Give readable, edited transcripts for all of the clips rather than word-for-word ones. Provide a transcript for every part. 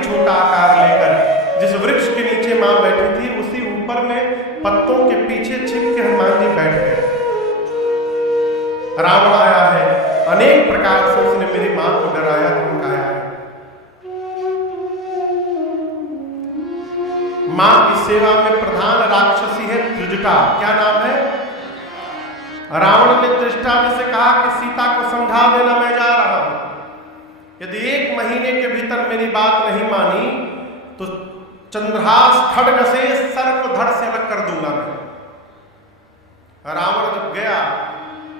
ही छोटा आकार लेकर जिस वृक्ष के नीचे मां बैठी थी उसी ऊपर में पत्तों के पीछे छिप के हनुमान जी बैठ गए। रावण आया है, अनेक प्रकार से उसने मेरी मां को डराया धमकाया है। मां की सेवा में प्रधान राक्षसी है त्रिजटा। क्या नाम है? रावण ने त्रिजटा से कहा कि सीता को समझा देना, मैं जा रहा हूं। यदि 1 महीने के भीतर मेरी बात नहीं मानी तो चंद्रहास खड्ग से सर को धड़ से अलग कर दूंगा मैं। रावण जब गया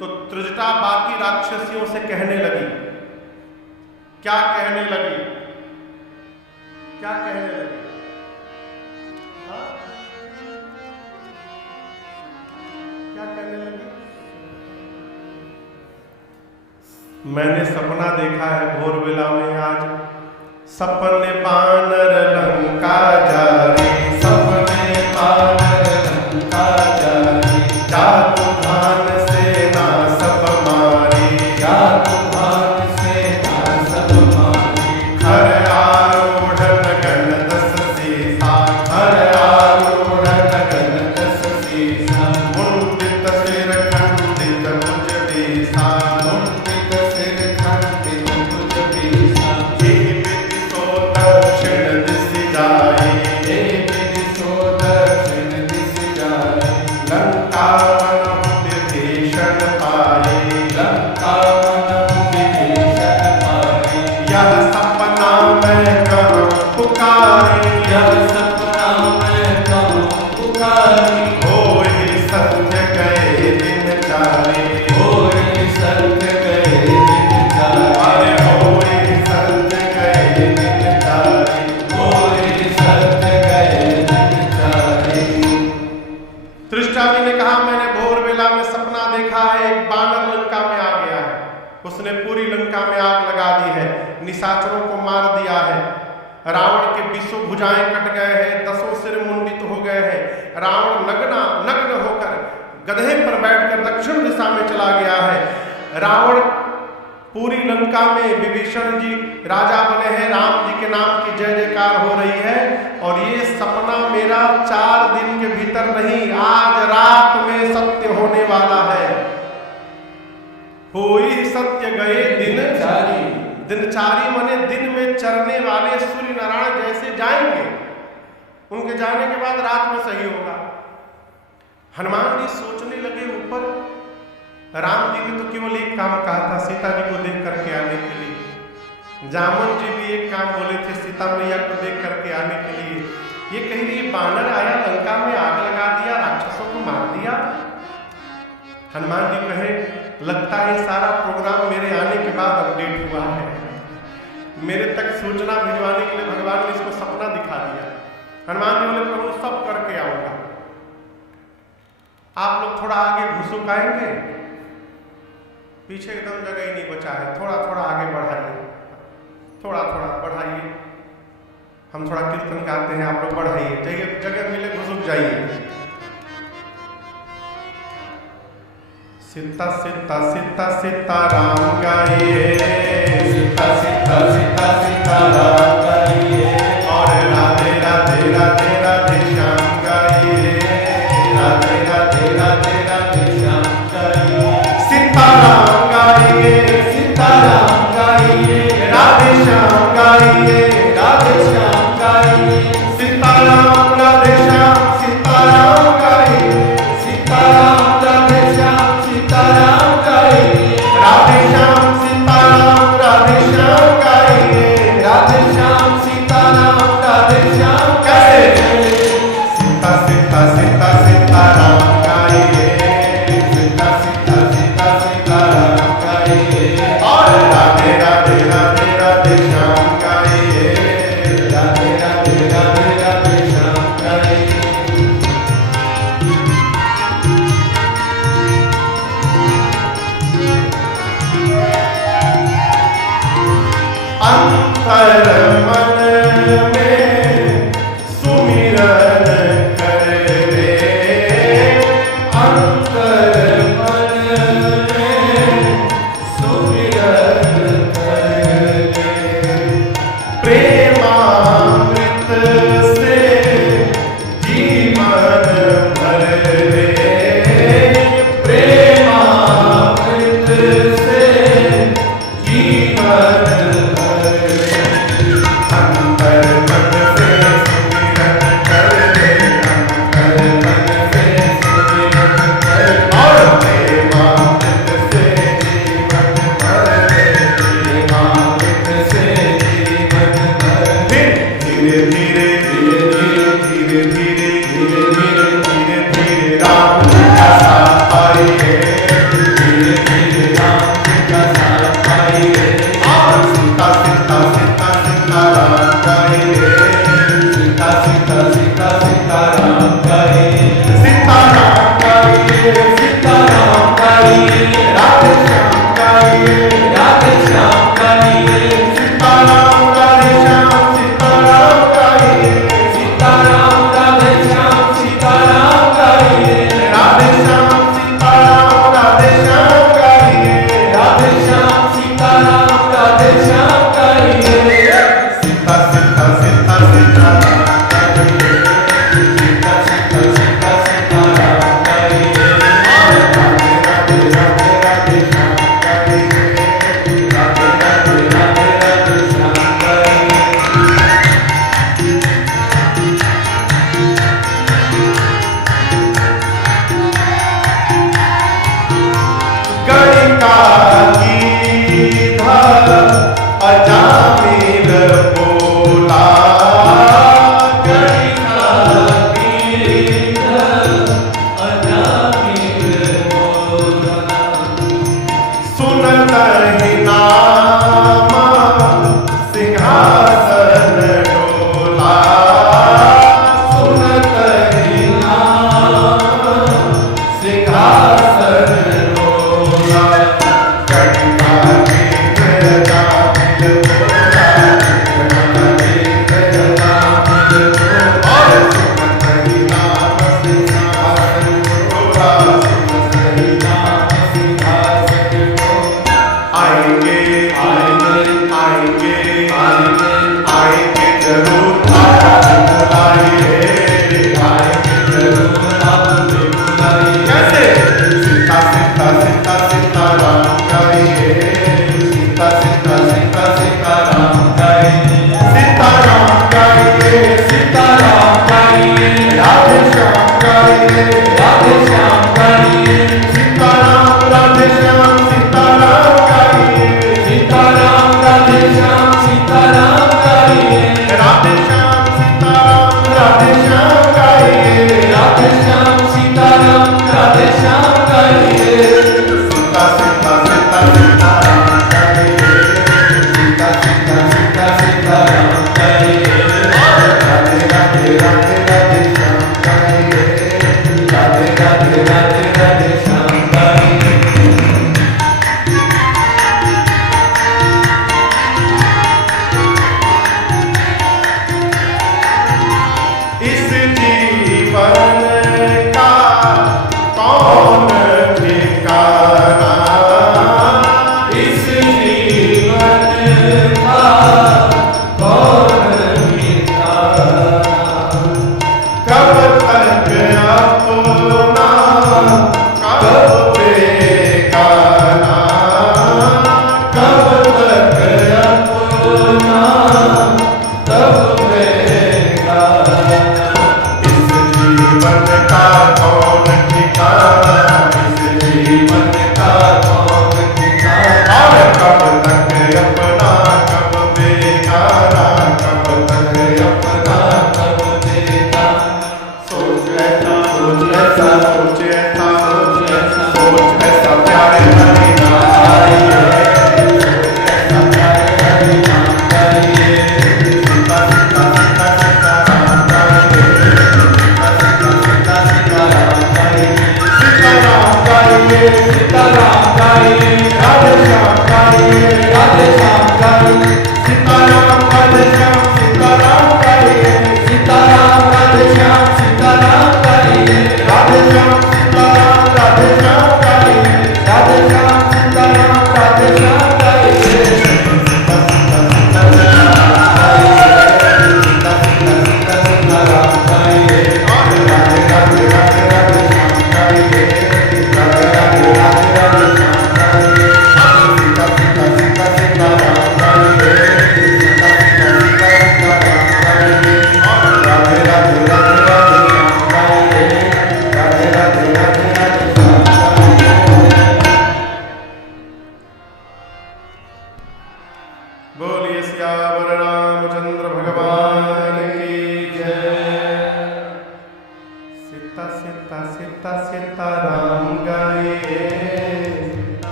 तो त्रिजटा बाकी राक्षसियों से कहने लगी। क्या कहने लगी? क्या कहने लगी? हाँ? क्या कहने लगी? मैंने सपना देखा है भोर बेला में आज, सपने बानर लंका जारी, सपने बानर लंका जारी, जातु धान सेना सब मारी, जातु धान सेना सब मारी, खर आरूढ़ गण 10 सीसा, खर आरूढ़ गण 10 सीसा, मुंडित सिर खंडित भुज बीसा, मुंडित सिर खंडित भुज बीसा, निशाचरों को मार दिया है। रावण के 20 भुजाएं कट गए हैं, 10 सिर मुंडित हो गए हैं। रावण नग्न होकर गधे पर बैठकर दक्षिण दिशा में चला गया है। रावण पूरी लंका में विभीषण जी राजा बने हैं, राम जी के नाम की जय जयकार हो रही है। और ये सपना मेरा 4 दिन के भीतर नहीं, आज रात में सत्य होने वाला है। होई सत्य गए दिनचारी, दिनचारी माने दिन में चरने वाले सूर्य नारायण जैसे जाएंगे, उनके जाने के बाद रात में सही होगा। हनुमान जी सोचने लगे ऊपर, राम जी ने तो केवल एक काम कहा था सीता जी को देख करके आने के लिए। जामुन जी भी एक काम बोले थे सीता मैया को देख करके आने के लिए। ये कह रही बानर आया, लंका में आग लगा दिया, राक्षसों को मार दिया। हनुमान जी कहे लगता है सारा प्रोग्राम मेरे आने के बाद अपडेट हुआ है। मेरे तक सूचना भिजवाने के लिए भगवान ने इसको सपना दिखा दिया। हनुमान जी बोले प्रभु सब करके आऊंगा, आप लोग थोड़ा आगे घुसुक आएंगे, पीछे एकदम जगह ही नहीं बचा है, थोड़ा थोड़ा आगे बढ़ाइए, थोड़ा थोड़ा बढ़ाइए। हम थोड़ा कीर्तन गाते हैं, आप लोग बढ़ाइए, जगह मिले घुसुक जाइए। सीता सीता सीता सीता राम गाइए, सीता सीता सीता सीता राम गाइए, और राधे राधे राधे राधे श्याम गाइए, राधे राधे राधे राधे श्याम गाइए। सीता राम गाइए, सीता राम गाइए, राधे श्याम गाइए, राधे श्याम गाइए। सीता राम राधे श्याम, सीता राम गाइए, सीता राम राधे श्याम, सीता राम गाइए, राधे श्याम, सीता राम राधे श्याम गाइए, राधे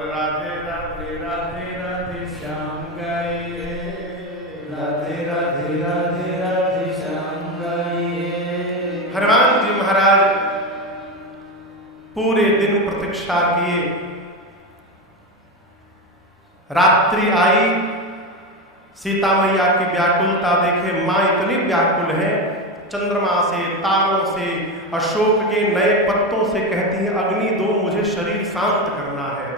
और राधे राधे राधे राधे श्याम गाइए, राधे राधे राधे राधे श्याम गाइए। हनुमान जी महाराज पूरे दिन प्रतीक्षा किए। रात्रि आई, सीता मैया की व्याकुलता देखे। मां इतनी व्याकुल है, चंद्रमा से, तारों से, अशोक के नए पत्तों से कहती है अग्नि दो, मुझे शरीर शांत करना है।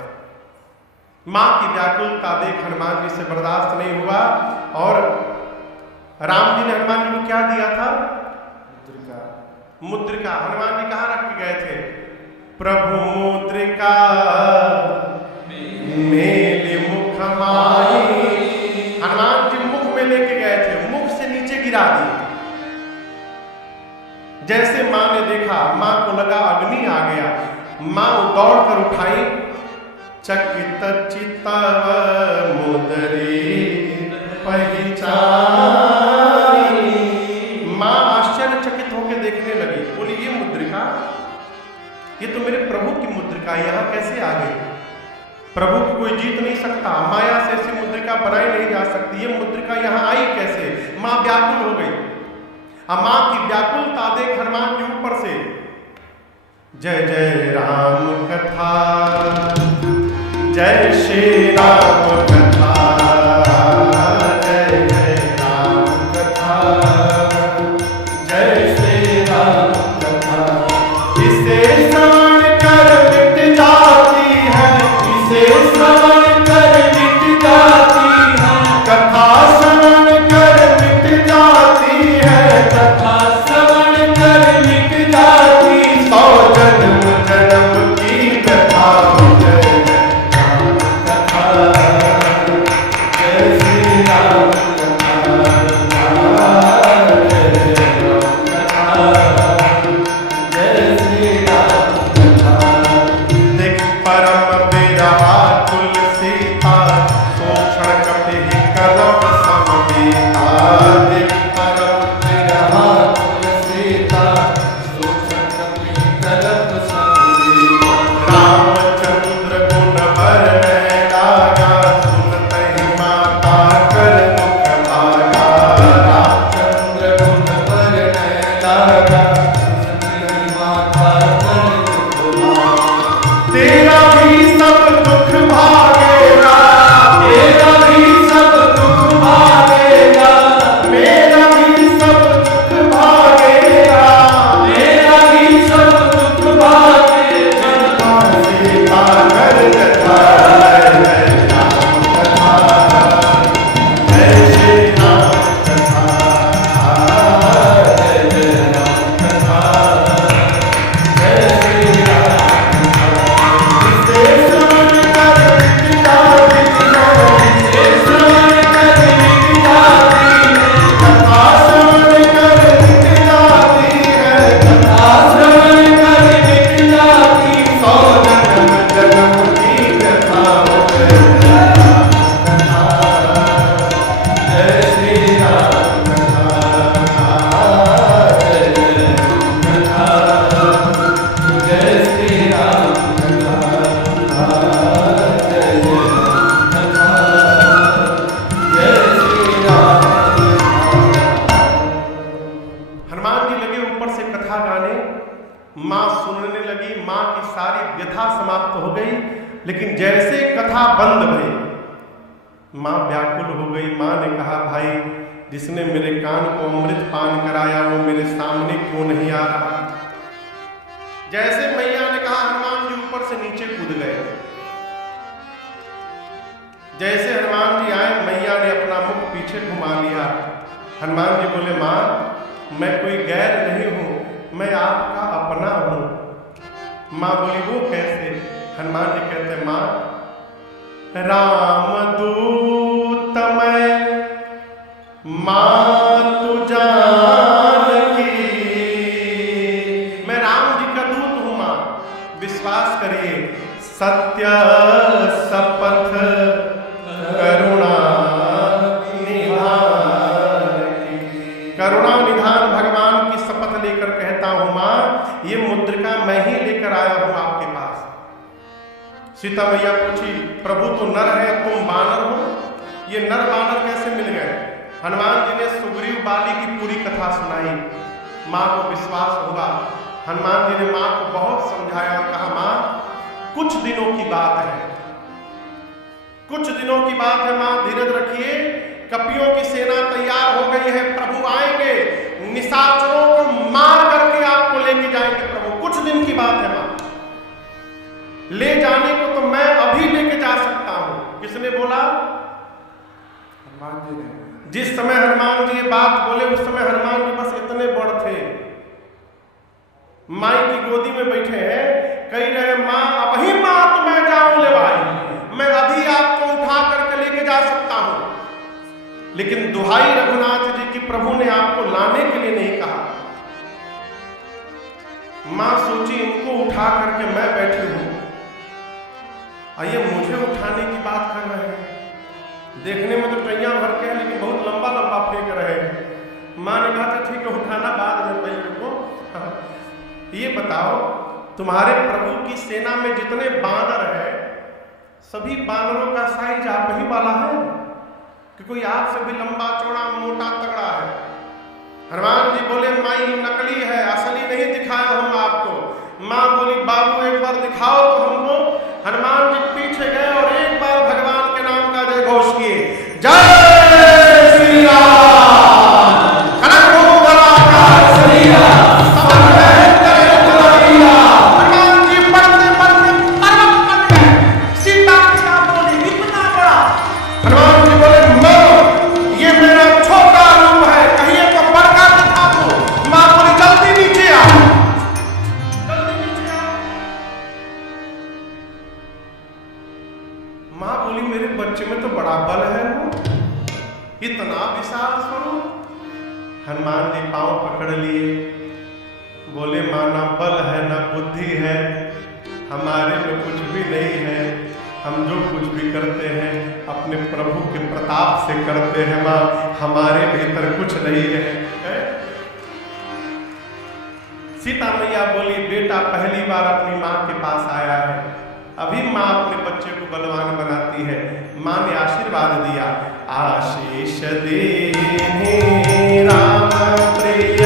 मां की व्याकुलता देख हनुमान जी से बर्दाश्त नहीं हुआ और राम जी ने हनुमान जी को क्या दिया था? मुद्रिका। हनुमान जी कहां रख के गए थे? प्रभु मुद्रिका मेले मुख माई। हनुमान जी मुख में लेके गए थे, मुख से नीचे गिरा दिए। जैसे मां ने देखा, मां को लगा अग्नि आ गया, मां दौड़ कर उठाई। चकित चित्तव मुद्री पहचानी। मां आश्चर्यचकित होकर देखने लगी, बोली ये मुद्रिका, ये तो मेरे प्रभु की मुद्रिका यहां कैसे आ गई? प्रभु को कोई जीत नहीं सकता, माया से ऐसी मुद्रिका बनाई नहीं जा सकती, ये मुद्रिका यहां आई कैसे? मां व्याकुल हो गई। अब मां की व्याकुलता देख हनुमान जी ऊपर से जय जय राम कथा, जय श्री राम कथा, जय जय राम कथा, जय श्री राम कथा। इसे श्रवण कर मिट जाती है, इसे श्रवण कर मिट जाती है, कथा श्रवण कर मिट जाती है, कथा श्रवण कर मिट जाती। 100 जन्म जन्म की कथा, जय राम कथा, जय श्री राम कथा, जय राम कथा, जय श्री राम कथा। देख परम बिरहा कुल सीता, सोक्षण कपि कलप समबीता। देख परम बिरहा कुल सीता, सोक्षण कपि कलप समबीता। रामचंद्र गुण वर्णय लागा, सुनतहि माता कर मुख भागा। रामचंद्र गुण वर्णय लागा, सुनतहि माता कर मुख भागा। तेरा भी सब दुख भागेगा, तेरा भी सब दुख भागेगा, मेरा भी सब दुख भागेगा, मेरा भी सब दुख भागेगा। सीता कर कथा, जय राम कथा, जय श्री राम कथा, जय जय राम कथा, जय श्री राम कथा। इसे श्रवण कर मिट जाती है, इसे श्रवण कर मिट जाती है, कथा श्रवण कर मिट जाती है, कथा श्रवण कर मिट जाती। 100 जन्म जन्म की कथा, जय राम कथा, जय श्री राम कथा, जय राम कथा, जय श्री राम कथा, जय राम कथा, जय श्री राम कथा। हनुमान जी लगे ऊपर से कथा गाने, मां सुनने लगी। मां की सारी व्यथा समाप्त हो गई, लेकिन जैसे कथा बंद भई, मां व्याकुल हो गई। मां ने कहा भाई, जिसने मेरे कान को अमृत पान कराया वो मेरे सामने क्यों नहीं आ रहा? जैसे मैया ने कहा, हनुमान जी ऊपर से नीचे कूद गए। जैसे हनुमान जी आए, मैया ने अपना मुख पीछे घुमा लिया। हनुमान जी बोले मां, मैं कोई गैर नहीं हूं, मैं आपका अपना हूं। मां बोली वो कैसे? हनुमान जी कहते मां, राम दूत मैं, मां तू जानकी। मैं राम जी का दूत हूं मां, विश्वास करिए। सत्य शपथ करुणा निधान की। करुणा निधान भगवान की शपथ लेकर कहता हूं मां, ये मुद्रिका मैं ही लेकर आया हूं आपके पास। सीता मैया पूछी, प्रभु तो नर है, तुम बानर हो, ये नर बानर कैसे मिल गए? हनुमान जी ने सुग्रीव बाली की पूरी कथा सुनाई। माँ को विश्वास हुआ। हनुमान जी ने माँ को बहुत समझाया और कहा, माँ कुछ दिनों की बात है, कुछ दिनों की बात है माँ, धीरज रखिए। कपियों की सेना तैयार हो गई है, प्रभु आएंगे, निशाचरों को मार करके आपको लेके जाएंगे प्रभु, कुछ दिन की बात है माँ। ले जाने को तो मैं अभी लेके जा सकता हूं। किसने बोला? हनुमान जी ने। जिस समय हनुमान जी ये बात बोले उस समय हनुमान जी बस इतने बड़ थे, माई की गोदी में बैठे हैं, कह रहे माँ अभी माँ तो मैं जाऊं ले भाई, मैं अभी आपको उठा करके लेके जा सकता हूं, लेकिन दुहाई रघुनाथ जी की, प्रभु ने आपको लाने के लिए नहीं कहा। मां सोची इनको उठा करके मैं बैठी हूं, आइए मुझे उठाने की बात कर रहे हैं। देखने में तो टैया भर के हैं लेकिन बहुत लंबा लंबा फेंक रहे हैं। मां ने कहा था ठीक है उठाना बाद में, पहले रुको। ये बताओ तुम्हारे प्रभु की सेना में जितने बानर है सभी बानरों का साइज आप ही वाला है कि कोई आपसे भी लंबा चौड़ा मोटा तगड़ा है? हनुमान जी बोले माई नकली है, असली नहीं दिखाया हूं आपको। मां बोली बाबू एक बार दिखाओ तो हमको। हनुमान जी पीछे गए और एक बार भगवान के नाम का जय घोष किए, जय श्री राम। कनक भूधराकार श्री राम। हनुमान जी पढ़ते पढ़ते पर्वत बन गए। सीता क्या बोली, इतना बड़ा। हनुमान जी बोले मां ये मेरा छोटा रूप है, कहिए तो बड़का दिखा दो। मां बोली जल्दी नीचे आओ, जल्दी नीचे आओ। मां बोली मेरे बच्चे में तो बड़ा बल है, वो इतना विशाल स्वरूप। हनुमान जी पांव पकड़ लिए, बोले मां ना बल है ना बुद्धि है, हमारे में कुछ भी नहीं है, हम जो कुछ भी करते हैं अपने प्रभु के प्रताप से करते हैं मां, हमारे भीतर कुछ नहीं है। सीता मैया बोली बेटा पहली बार अपनी मां के पास आया है, अभी मां अपने बच्चे को बलवान बनाती है। मां ने आशीर्वाद दिया, आशीष दे राम प्रिय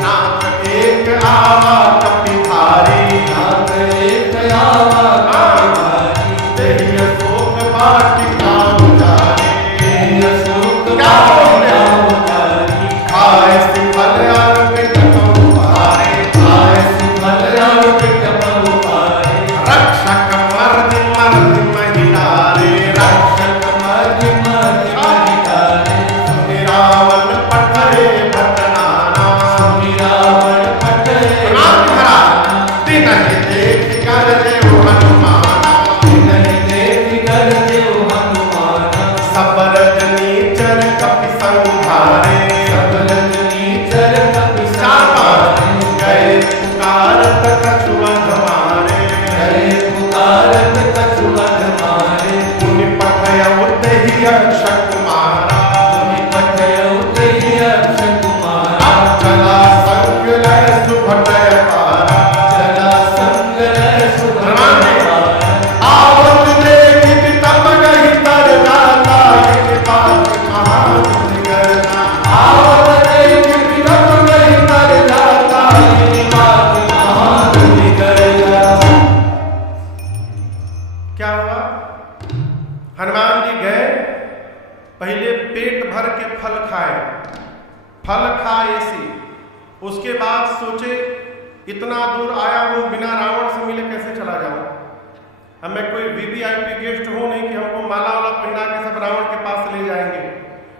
नाथ एक आवा कपिधारी, नाथ एक आवा गरजे हनुमाना, देखी गरजे हनुमाना, सब रजनीचर कपि संहारे, सब रजनीचर कपि संहारे, गए पुकारत कछु अध मारे, गए पुकारत कछु अध मारे, मुनि पठयउ तेहि अक्षय कुमारा, मुनि पठयउ तेहि अक्षय कुमारा, चला संग लय सुभटय पारा, चला संग लय सुभटय पारा, आवत देखि तब गहि तर जाता, पास महान करना, आवत देखि तब गहि तर जाता, पास महान निगरना। क्या हुआ? हनुमान जी गए, पहले पेट भर के फल खाए, फल खाए से उसके बाद सोचे इतना दूर आया हूं, बिना रावण से मिले कैसे चला जाऊं। अब मैं कोई वीवीआईपी गेस्ट हूं नहीं कि हमको माला वाला पहना के सब रावण के पास ले जाएंगे।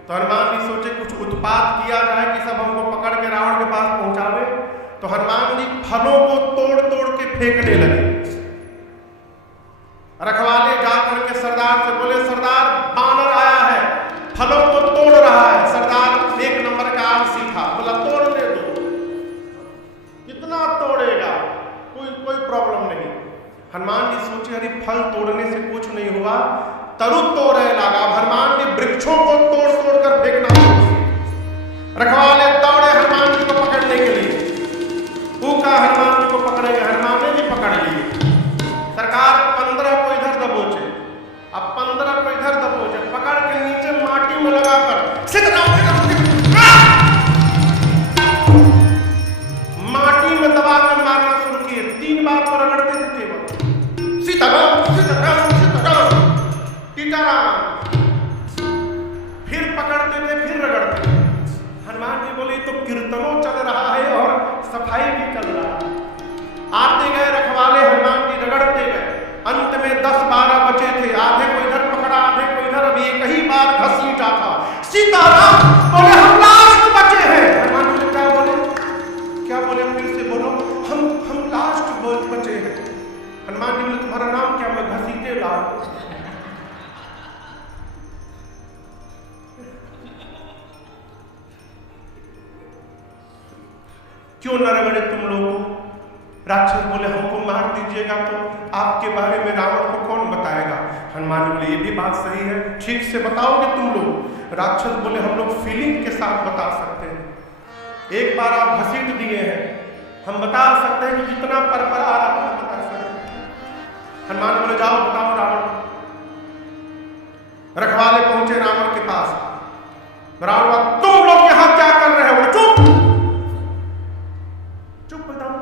तो हनुमान जी सोचे कुछ उत्पात किया जाए कि सब हमको पकड़ के रावण के पास पहुंचावे। तो हनुमान जी फलों को तोड़ तोड़ के फेंकने लगे। रखवाले जाकर के सरदार से बोले, सरदार बानर आया है, फलों को तोड़ रहा है। सरदार एक नंबर का आलसी था, बोला तोड़ने दो, कितना तोड़ेगा, कोई प्रॉब्लम नहीं। हनुमान जी सोचे अरे फल तोड़ने से कुछ नहीं हुआ, तरु तोड़े लगा। हनुमान जी वृक्षों को तोड़ तोड़ कर फेंकना शुरू किया। रखवाले दौड़े हनुमान जी को पकड़ने के लिए, कहा हनुमान जी को पकड़ेंगे। हनुमान ने भी पकड़ लिए। सरकार 15 को इधर दबोचे, अब 15 को इधर दबोचे, पकड़ के नीचे माटी में लगाकर माटी में दबा कर मारना शुरू किए। 3 बार तो रगड़ते थे केवल, सीताराम सीताराम सीताराम सीताराम, फिर पकड़ते थे फिर रगड़ते थे। हनुमान जी बोले तो कीर्तनों चल रहा है और सफाई भी चल रहा है। आते गए रखवाले, हनुमान जी रगड़ते गए। अंत में 10-12 बचे थे, आधे को इधर पकड़ा आधे को इधर। अब एक ही बार घसीटा था। सीताराम बोले हम लास्ट बचे हैं। हनुमान जी क्या बोले, क्या बोले, फिर से बोलो, हम लास्ट बचे हैं। हनुमान जी बोले तुम्हारा नाम क्या? मैं घसीटे लाल। क्यों न रगड़े तुम लोग? राक्षस बोले हमको मार दीजिएगा तो आपके बारे में रावण को कौन बताएगा? हनुमान जी बोले ये भी बात सही है, ठीक से बताओगे तुम लोग? राक्षस बोले हम लोग फीलिंग के साथ बता सकते हैं। एक बार आप घसीट दिए हैं, हम बता सकते हैं कि कितना पर आ रहा है, बता सकते हैं। हनुमान बोले जाओ बताओ रावण। रखवाले पहुंचे रावण के पास। रावण बोला तुम लोग यहां क्या कर रहे हो? चुप चुप, बताओ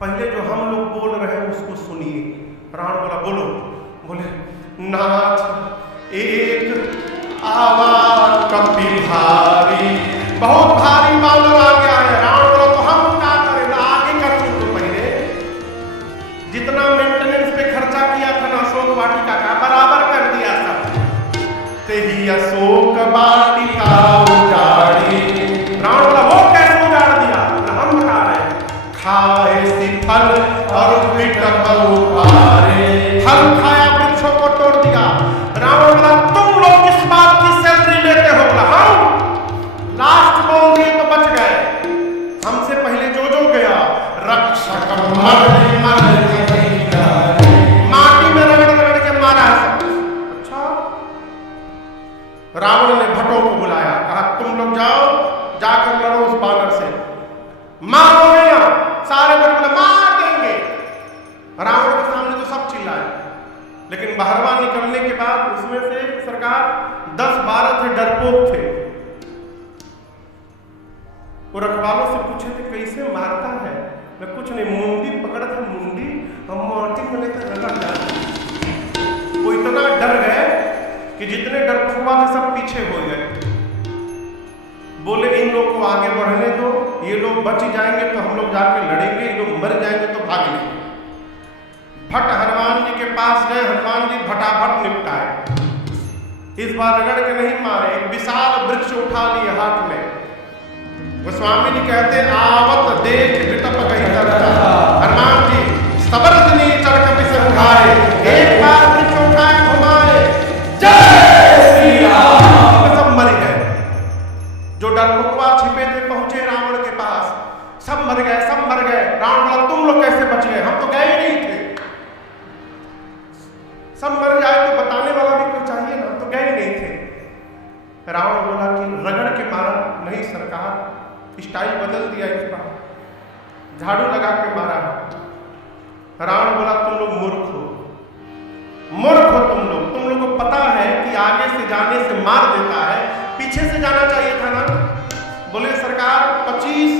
पहले जो हम लोग बोल रहे हैं उसको सुनिए। रावण बोला बोलो। बोले नाथ एक आवाज कपि भारी, बहुत भारी बानर आ गया है। रावण बोला तो हम क्या करें? ना आगे कर तो पहले जितना मेंटेनेंस पे खर्चा किया था ना अशोक वाटिका का, बराबर कर दिया सब। तेही अशोक वाटिका उजाड़ी। रावण बोला वो कैसे उजाड़ दिया? हम बता रहे हैं, खाए सी फल और फल खाया, वृक्षों को तोड़ दिया। रावण बोला तुम लोग इस बात की सैलरी लेते हो? बोला हम लास्ट बोल दिए तो बच गए, हमसे पहले जो गया रक्षक माटी में रगड़ रगड़ के मारा है सब। अच्छा, रावण ने भट्टों को बुलाया, कहा तुम लोग जाओ जाकर लड़ो उस बानर से, मारो गया। सारे भट्ट मार देंगे। रावण के सामने तो सब चिल्लाए, लेकिन बाहरवा निकलने के बाद उसमें से सरकार 10-12 थे, डरपोक थे। वो रखवालों से पूछे थे कैसे मारता है? मैं कुछ नहीं, मुंडी पकड़ा था, मुंडी हम माटी में लेकर रगड़ डाला। वो इतना डर गए कि जितने डरपोकवा थे सब पीछे हो गए। बोले इन लोग को आगे बढ़ने दो, ये लोग बच जाएंगे तो हम लोग जाके लड़ेंगे, ये लोग मर जाएंगे तो भागेंगे। भट्ट हनुमान जी के पास गए, हनुमान जी फटाफट निपटाए। इस बार रगड़ के नहीं मारे, एक विशाल वृक्ष उठा लिए हाथ में। गोस्वामी जी कहते आवत देख विटप गई तरह। हनुमान जी सबरत लोग मूर्ख हो, मूर्ख हो तुम लोग को पता है कि आगे से जाने से मार देता है, पीछे से जाना चाहिए था ना। बोले सरकार 25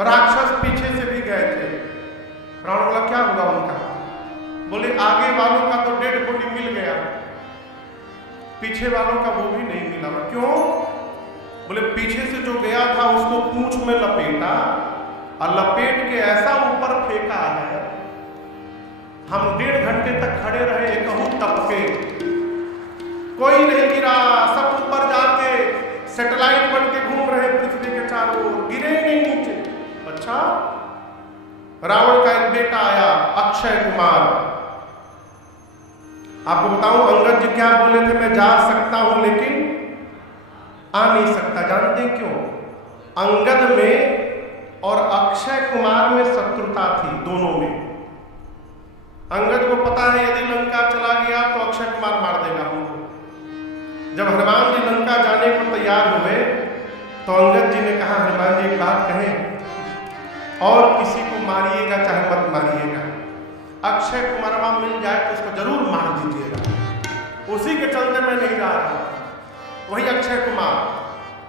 राक्षस पीछे से भी गए थे। रावण बोला क्या हुआ उनका? बोले आगे वालों का तो डेड बॉडी मिल गया, पीछे वालों का वो भी नहीं मिला। क्यों? बोले पीछे से जो गया था उसको पूंछ में लपेटा और लपेट के ऐसा ऊपर फेंका है, हम 1.5 घंटे तक खड़े रहे, कहूं टपके, कोई नहीं गिरा, सब ऊपर जाके सैटेलाइट बन के घूम रहे पृथ्वी के चारों ओर, गिरे ही नहीं नीचे। अच्छा, रावण का एक बेटा आया अक्षय कुमार। आपको बताऊं अंगद जी क्या बोले थे, मैं जा सकता हूं लेकिन आ नहीं सकता। जानते हैं क्यों? अंगद में और अक्षय कुमार में शत्रुता थी, दोनों में। अंगद को पता है यदि लंका चला गया तो अक्षय कुमार मार देगा हमको। जब हनुमान जी लंका जाने को तैयार हुए तो अंगद जी ने कहा हनुमान जी एक बात कहें, और किसी को मारिएगा चाहे मत मारिएगा, अक्षय कुमार मिल जाए तो उसको जरूर मार दीजिएगा। उसी के चलते मैं नहीं जा रहा। वही अक्षय कुमार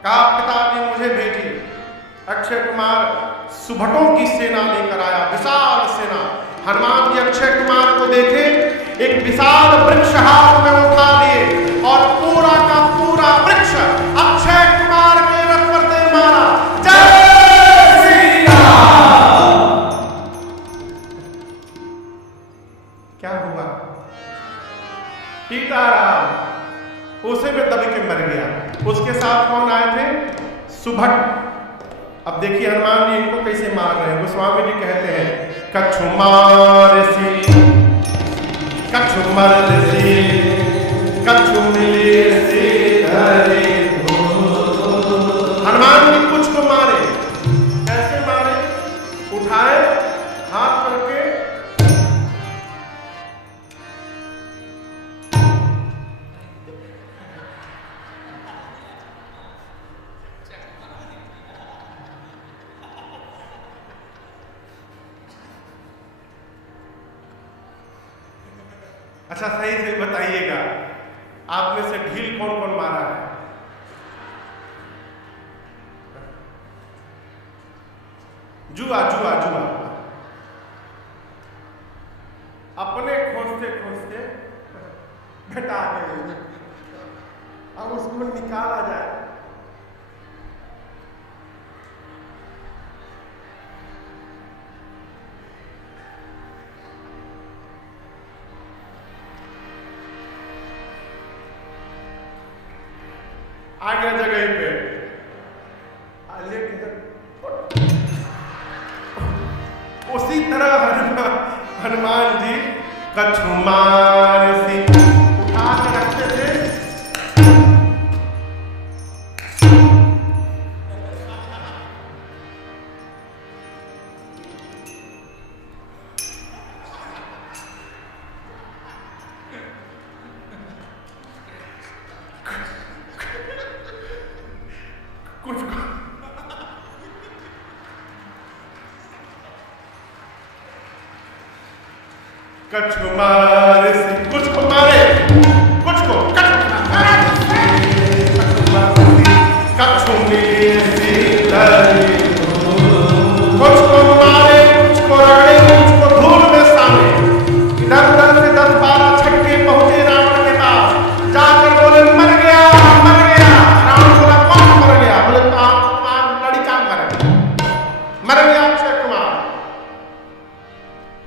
कहा पिताजी मुझे भेजिए। अक्षय कुमार सुभटों की सेना लेकर आया, विशाल सेना। हनुमान जी अक्षय कुमार को देखे, एक विशाल वृक्ष हाथ में उठा लिए और पूरा का पूरा वृक्ष अक्षय कुमार के रथ पर दे मारा। जय श्री राम। क्या हुआ? सीताराम उसे में दबी के मर गया। उसके साथ कौन आए थे? सुभट। अब देखिए हनुमान जी इनको कैसे मार रहे हैं। गोस्वामी जी कहते हैं कछु मारसी कछु मरसी कछु मिलेसी धरे। हनुमान जी कुछ को मारे। कैसे मारे? उठाए हाथ करके, अच्छा सही से बताइएगा आप में से ढील कौन कौन मारा है? जुआ जुआ जुआ। अपने खोजते खोजते घटा गए, अब उसको निकाला जाए। आ गया जगह पे, उसी तरह हनुमान जी कछु मारसी उठा के रखते थे। कछु मारे कुछ को मारे, कुछ को कछु मिलेसी धरे। कुछ को मारे, कुछ को रगड़े, कुछ को धूल में साने। इधर उधर से 10-12 छक्के पहुंचे रावण के पास, जाकर बोले मर गया मर गया। रावण बोला कौन मर गया? बोले लड़का मर गया अक्षय कुमार।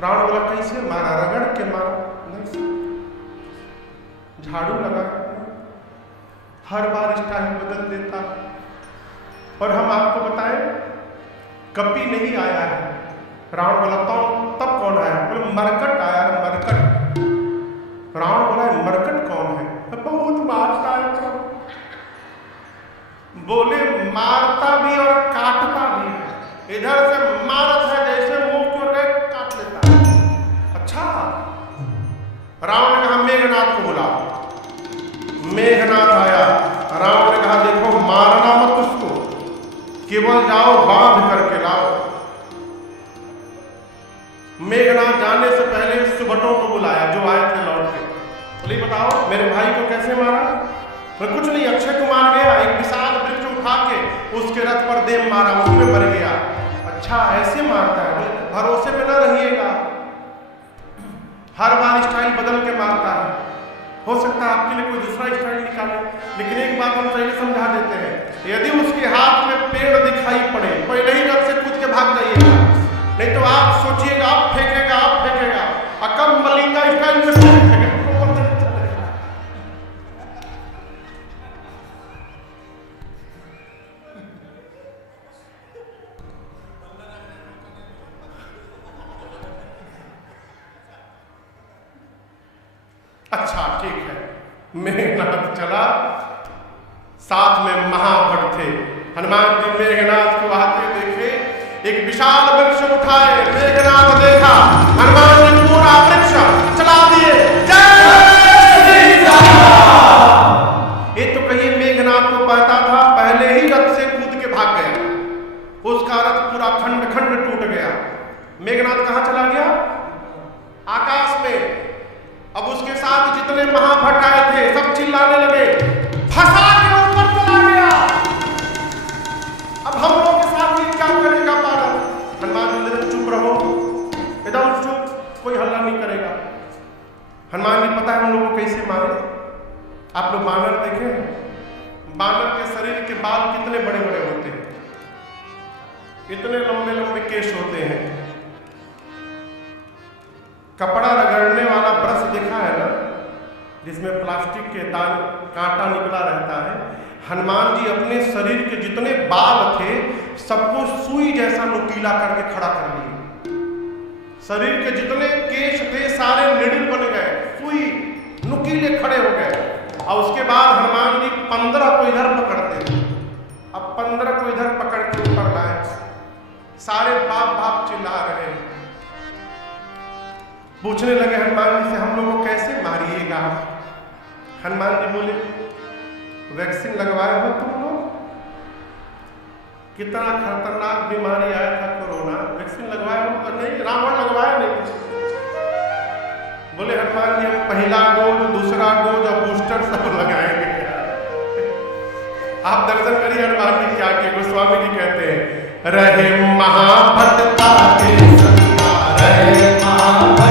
रावण बोला कैसे मारा? रगड़ के मारा? नहीं, झाड़ू लगा, हर बार स्टाइल बदल देता। और हम आपको बताएं कभी नहीं आया है। रावण बोला तो तब कौन आया? बोले मरकट आया, मरकट। रावण बोला मरकट कौन है? बहुत मारता है। बोले मारता भी और काटता भी है। इधर से मारत है जैसे मुंह की ओर गए काट लेता है। अच्छा, रावण ने कहा मेघनाथ को बुलाओ। मेघनाथ आया। रावण ने कहा देखो मारना मत उसको, केवल जाओ बांध करके लाओ। मेघनाथ जाने से पहले सुबह मेरे भाई को कैसे मारा? तो कुछ नहीं, अक्षय कुमार गया, एक विशाल वृक्ष उठा के उसके रथ पर देव मारा, उसमें मर गया। अच्छा ऐसे मारता है? भरोसे में न रहिएगा, हर बार स्टाइल बदल के मारता है। हो सकता है आपके लिए कोई दूसरा स्टाइल निकाले, लेकिन एक बात हम पहले समझा देते हैं, यदि उसके हाथ में पेड़ दिखाई पड़े, पहले ही रथ से कूद के भाग जाइएगा, नहीं तो आप सोचिएगा आप फेंकेगा, अकम मलिंगा स्टाइल में फेंकेगा। अच्छा ठीक है, मेघनाथ चला, साथ में महाभट थे। हनुमान जी मेघनाथ को आते देखे, एक विशाल वृक्ष उठाए, मेघनाथ देखा, हनुमान जी पूरा वृक्ष चला दिए। जय श्री राम। ये तो कहिए मेघनाथ को पता था, पहले ही रथ से कूद के भाग गया, उसका रथ पूरा खंड खंड टूट गया। मेघनाथ कहां चला गया? आकाश में। अब उसके साथ जितने महाभट आए थे सब चिल्लाने लगे, फंसा के ऊपर चला गया, अब हम लोग के साथ ये क्या करेगा पागल? हनुमान जी चुप रहो, एकदम चुप, कोई हल्ला नहीं करेगा। हनुमान जी पता है हम लोगों को कैसे मारे? आप लोग बानर देखे? बानर के शरीर के बाल कितने बड़े बड़े होते हैं, इतने लंबे लंबे केश होते हैं। कपड़ा रगड़ने वाला ब्रश देखा है ना, जिसमें प्लास्टिक के दान कांटा निकला रहता है? हनुमान जी अपने शरीर के जितने बाल थे सबको सुई जैसा नुकीला करके खड़ा कर लिए। शरीर के जितने केश थे सारे निडिल बन गए, सुई नुकीले खड़े हो गए। और उसके बाद हनुमान जी 15 को इधर पकड़ते थे, अब 15 को इधर पकड़ के ऊपर लाए, सारे बाप बाप चिल्ला रहे हैं। पूछने लगे हनुमान जी से, हम लोगों को कैसे मारिएगा? हनुमान जी बोले, वैक्सीन लगवाए हो तुम लोग? कितना खतरनाक बीमारी आया था कोरोना, वैक्सीन लगवाए हो? तो नहीं, रावण लगवाया नहीं। बोले हनुमान जी हम पहला डोज, दूसरा डोज और बूस्टर सब लगाएंगे। आप दर्शन करिए हनुमान जी क्या किए। गोस्वामी जी कहते हैं, रहे महाभटता के संगा, रहे महाभट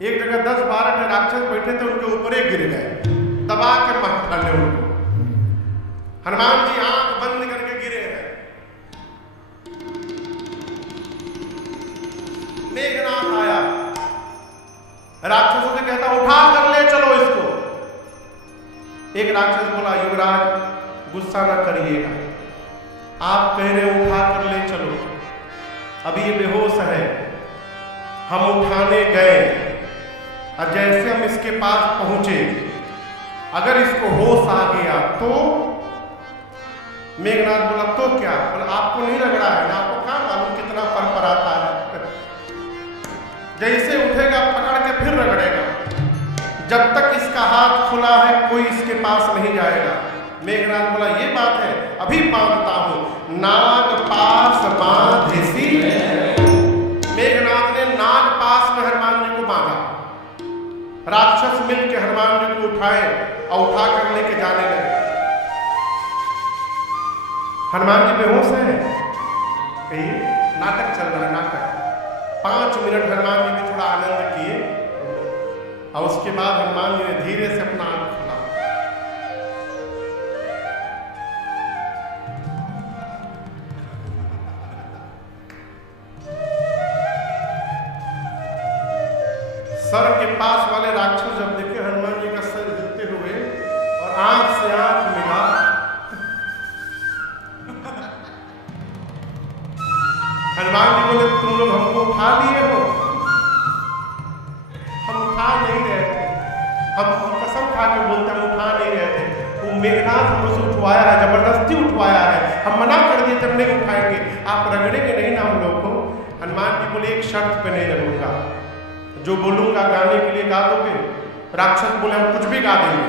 एक जगह 10-12 राक्षस बैठे थे, उनके ऊपर गिर गए, दबा के मार डाले उनको। हनुमान जी आंख बंद करके गिरे हैं। मेघनाथ आया, राक्षसों से कहता उठा कर ले चलो इसको। एक राक्षस बोला युवराज गुस्सा न करिएगा, आप कह रहे उठा कर ले चलो, अभी ये बेहोश है, हम उठाने गए और जैसे हम इसके पास पहुंचे, अगर इसको होश आ गया तो। मेघनाथ बोला तो क्या? बोला आपको नहीं लग रहा है ना, आपको क्या मालूम कितना पर आता है। जैसे उठेगा पकड़ के फिर रगड़ेगा, जब तक इसका हाथ खुला है कोई इसके पास नहीं जाएगा। मेघनाथ बोला ये बात है, अभी बांधता हूं। नाग पास बांधेसी। मेघनाथ ने नाग पास में हनुमान जी को बांधा। राक्षस मिल के हनुमान जी को उठाए और उठा कर लेके जाने लगे। हनुमान जी बेहोश है, कहिए नाटक चल रहा है, नाटक। 5 मिनट हनुमान जी भी थोड़ा आनंद किए और उसके बाद हनुमान जी ने धीरे से अपना आंख खोला। सर के पास वाले राक्षस जब देखे हनुमान जी का सर हिलते हुए और आंख से आंख मिला, हनुमान जी बोले तुम लोग हमको उठा लिए हो? हम उठा नहीं रहे थे, हम कसम खा के बोलते हम उठा नहीं रहे थे। वो मेघनाथ हमको से उठवाया है, जबरदस्ती उठवाया है, हम मना कर दिए तब नहीं उठाएंगे, आप रगड़ेंगे नहीं ना हम लोग को। हनुमान जी बोले एक शर्त पे नहीं रगड़ूंगा, जो बोलूंगा गाने के लिए गा दोगे? राक्षस बोले हम कुछ भी गा देंगे,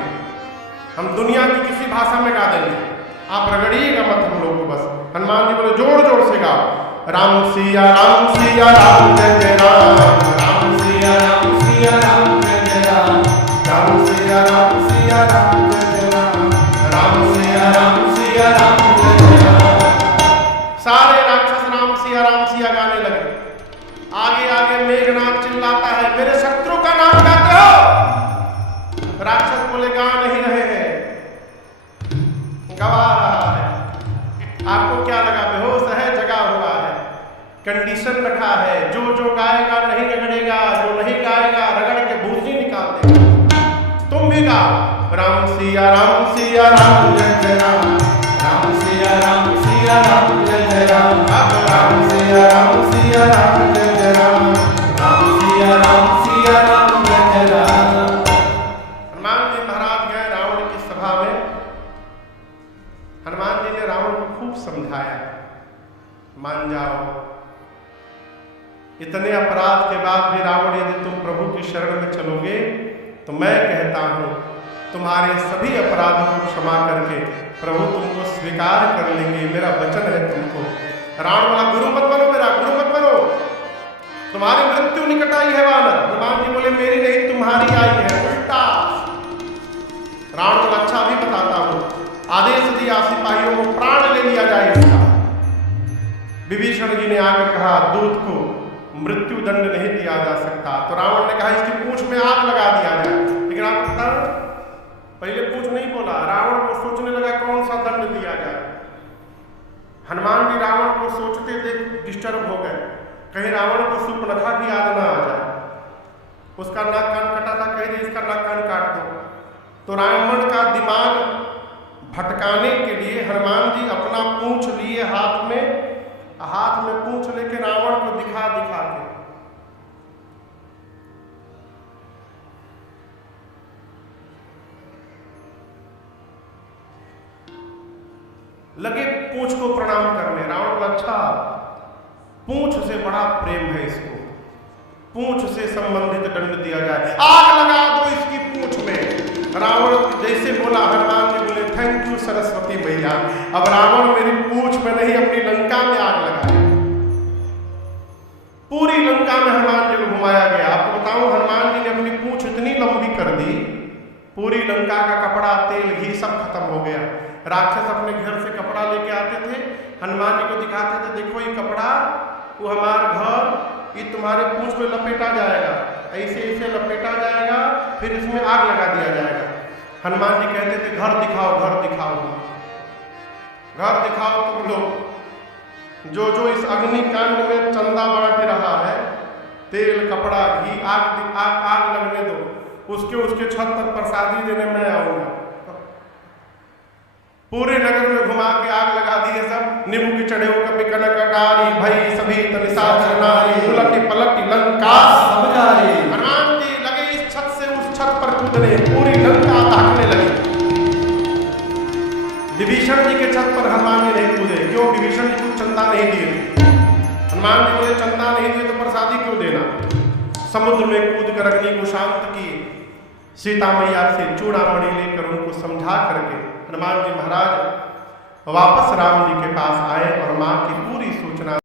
हम दुनिया की किसी भाषा में गा देंगे, आप रगड़िएगा मत हम लोग को बस। हनुमान जी बोले जोर जोर से गाओ, राम सिया राम जय जय राम, राम सिया राम जय जय राम, राम सिया राम जय जय राम, राम सिया राम जय जय राम। सारे राक्षस राम सिया गाने लगे। आगे आगे मेघनाथ चिल्लाता है मेरे शत्रु का नाम गाते हो? राक्षस बोले गा नहीं रहे हैं, गवा रहा है। आपको क्या लगा बेहोश है, जगा हुआ है, कंडीशन रखा है, जो जो गाएगा नहीं रगड़ेगा, जो नहीं गाएगा रगड़ के भूसी निकाल देगा। तुम भी गाओ राम सिया राम जय जय राम, राम सिया राम जय जय राम, राम सिया राम जय जय राम, राम सिया राम जय जय राम। हनुमान जी महाराज गए रावण की सभा में। हनुमान जी ने रावण को खूब समझाया, मान जाओ, इतने अपराध के बाद भी रावण यदि तुम प्रभु की शरण में चलोगे तो मैं कहता हूं तुम्हारे सभी अपराधों को क्षमा करके प्रभु तुमको स्वीकार कर लेंगे, मेरा वचन है तुमको। रावण बोला गुरु मत बनो, मेरा गुरु मत बनो, तुम्हारी मृत्यु निकट आई है वानर। हनुमान जी बोले मेरी नहीं तुम्हारी आई है, उल्टा। रावण बोला अच्छा अभी बताता हूं, आदेश दिया सिपाहियों को प्राण ले लिया जाए इसका। विभीषण जी ने आकर कहा दूत को मृत्यु दंड नहीं दिया जा सकता, तो रावण ने कहा इसकी पूंछ में आग लगा दिया जाए। लेकिन आप पता पहले पूंछ नहीं बोला, रावण को सोचने लगा कौन सा दंड दिया जाए। हनुमान जी रावण को सोचते देख डिस्टर्ब हो गए, कहीं रावण को सुपर्णखा की याद ना आ जाए, उसका नाक कान कटा था, कहीं इसका नाक कान काट दो। तो रावण का दिमाग भटकाने के लिए हनुमान जी अपना पूंछ लिए हाथ में पूंछ लेके रावण को दिखा के लगे पूंछ को प्रणाम करने। रावण बोला अच्छा पूंछ से बड़ा प्रेम है इसको, पूंछ से संबंधित दंड दिया जाए, आग लगा दो इसकी पूंछ में। रावण जैसे बोला हनुमान जी बोले थैंक यू सरस्वती मैया, अब रावण मेरी पूंछ में नहीं अपनी लंका में आग लगाए। पूरी लंका में हनुमान जी को घुमाया गया। आपको बताऊं हनुमान जी ने अपनी पूंछ इतनी लंबी कर दी, पूरी लंका का कपड़ा तेल घी सब खत्म हो गया। राक्षस अपने घर से कपड़ा लेके आते थे, हनुमान जी को दिखाते थे देखो ये कपड़ा, वो हमारा घर, ये तुम्हारे पूंछ में लपेटा जाएगा, ऐसे ऐसे लपेटा जाएगा, फिर इसमें आग लगा दिया जाएगा। हनुमान जी कहते थे घर दिखाओ, घर दिखाओ, घर दिखाओ तुम लोग। जो जो इस अग्निकांड में चंदा बांट रहा है, तेल कपड़ा घी, आग आग आग लगने दो, उसके उसके छत पर प्रसादी देने मैं आऊंगा। पूरे नगर में घुमा के आग लगा दिए सब। नींबू की चढ़े हो कभी कनक डारी, भई सभी तनिसाचर नारी, उलटी पलटी लंका सब जारी। हनुमान जी लगे इस छत से उस छत पर कूदने, पूरी लंका ताकने लगी। विभीषण जी के छत पर हनुमान जी नहीं कूदे, क्यों? विभीषण जी को चंदा नहीं दिए। हनुमान जी बोले चंदा नहीं दिए तो प्रसादी क्यों देना? समुद्र में कूद कर अग्नि को शांत किए। सीता मैया से चूड़ामणि लेकर उनको समझा करके हनुमान जी महाराज वापस राम जी के पास आए और माँ की पूरी सूचना